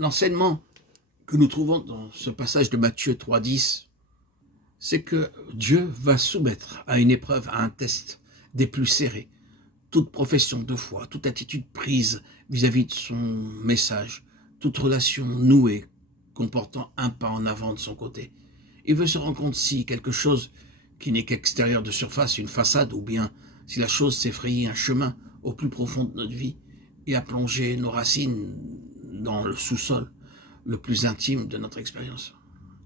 L'enseignement que nous trouvons dans ce passage de Matthieu 3,10, c'est que Dieu va soumettre à une épreuve, à un test des plus serrés, toute profession de foi, toute attitude prise vis-à-vis de son message, toute relation nouée, comportant un pas en avant de son côté. Il veut se rendre compte si quelque chose qui n'est qu'extérieur de surface, une façade, ou bien si la chose s'est frayé un chemin au plus profond de notre vie et a plongé nos racines dans le sous-sol le plus intime de notre expérience.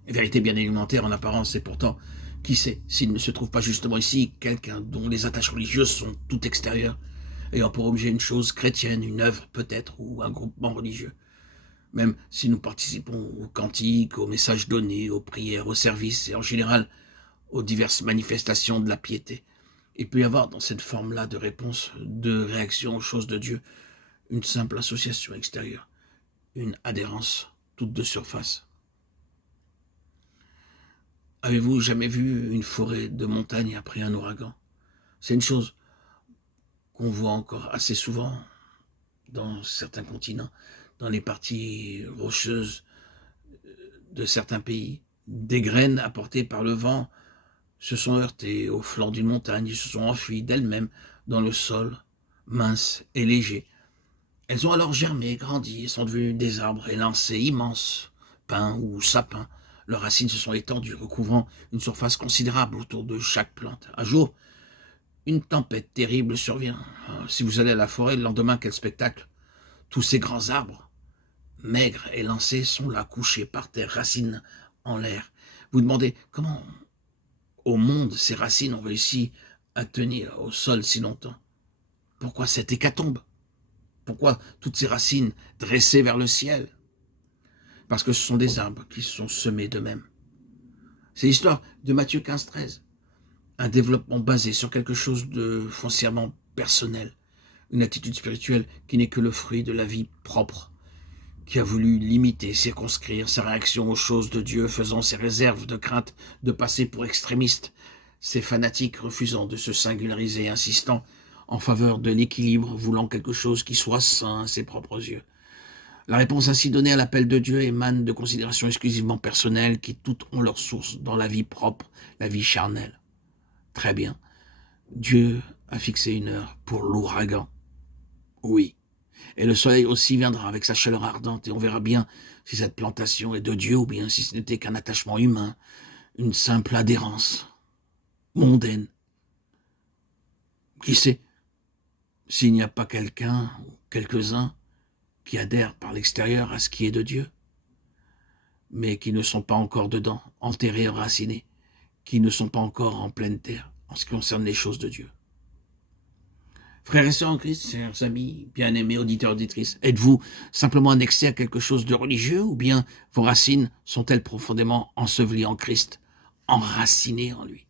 Vérité bien élémentaire en apparence, et pourtant, qui sait s'il ne se trouve pas justement ici quelqu'un dont les attaches religieuses sont tout extérieures, ayant pour objet une chose chrétienne, une œuvre peut-être, ou un groupement religieux. Même si nous participons aux cantiques, aux messages donnés, aux prières, aux services, et en général aux diverses manifestations de la piété, il peut y avoir dans cette forme-là de réponse, de réaction aux choses de Dieu, une simple association extérieure, une adhérence toute de surface. Avez-vous jamais vu une forêt de montagne après un ouragan? C'est une chose qu'on voit encore assez souvent dans certains continents, dans les parties rocheuses de certains pays. Des graines apportées par le vent se sont heurtées au flanc d'une montagne et se sont enfuies d'elles-mêmes dans le sol, mince et léger. Elles ont alors germé, grandi et sont devenues des arbres élancés immenses, pins ou sapins. Leurs racines se sont étendues, recouvrant une surface considérable autour de chaque plante. Un jour, une tempête terrible survient. Si vous allez à la forêt le lendemain, quel spectacle! Tous ces grands arbres, maigres et lancés, sont là, couchés par terre, racines en l'air. Vous demandez comment au monde ces racines ont réussi à tenir au sol si longtemps. Pourquoi cette hécatombe? Pourquoi toutes ces racines dressées vers le ciel? Parce que ce sont des arbres qui sont semés d'eux-mêmes. C'est l'histoire de Matthieu 15,13. Un développement basé sur quelque chose de foncièrement personnel. Une attitude spirituelle qui n'est que le fruit de la vie propre, qui a voulu limiter, circonscrire sa réaction aux choses de Dieu, faisant ses réserves de crainte de passer pour extrémiste, ces fanatiques refusant de se singulariser, insistant en faveur de l'équilibre, voulant quelque chose qui soit sain à ses propres yeux. La réponse ainsi donnée à l'appel de Dieu émane de considérations exclusivement personnelles qui toutes ont leur source dans la vie propre, la vie charnelle. Très bien. Dieu a fixé une heure pour l'ouragan. Oui. Et le soleil aussi viendra avec sa chaleur ardente et on verra bien si cette plantation est de Dieu ou bien si ce n'était qu'un attachement humain, une simple adhérence mondaine. Qui sait s'il n'y a pas quelqu'un ou quelques-uns qui adhèrent par l'extérieur à ce qui est de Dieu, mais qui ne sont pas encore dedans, enterrés, enracinés, qui ne sont pas encore en pleine terre en ce qui concerne les choses de Dieu. Frères et sœurs en Christ, chers amis, bien-aimés auditeurs, auditrices, êtes-vous simplement annexés à quelque chose de religieux ou bien vos racines sont-elles profondément ensevelies en Christ, enracinées en lui?